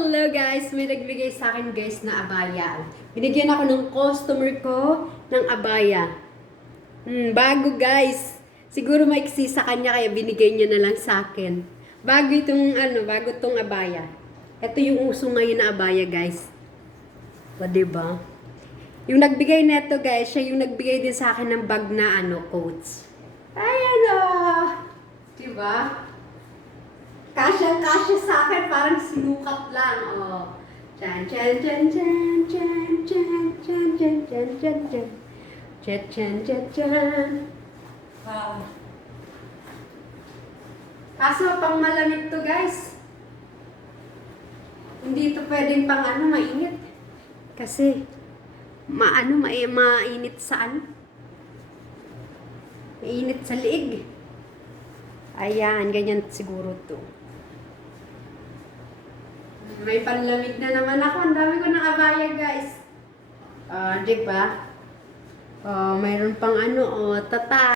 Hello guys! May nagbigay sa akin guys na abaya. Binigyan ako ng customer ko ng abaya. Bago guys. Siguro maiksi sa kanya kaya binigay niya na lang sa akin. Bago itong abaya. Ito yung uso ngayon na abaya guys. O diba? Yung nagbigay neto guys, siya yung nagbigay din sa akin ng bag na coats. Ayan o! Diba? Kasya sa akin, parang sinukat lang, oh. Chan, chan, chan, chan, chan, chan, chan, chan, chan, chan, chan. Chan, chan, chan, chan. Wow. Kaso, pang malamig to, guys. Hindi ito pwedeng pang mainit. Kasi, mainit sa mainit sa liig. Ayan, ganyan siguro to. May panlamig na naman ako. Ang dami ko ng abaya, guys. Diba? Mayroon pang tata.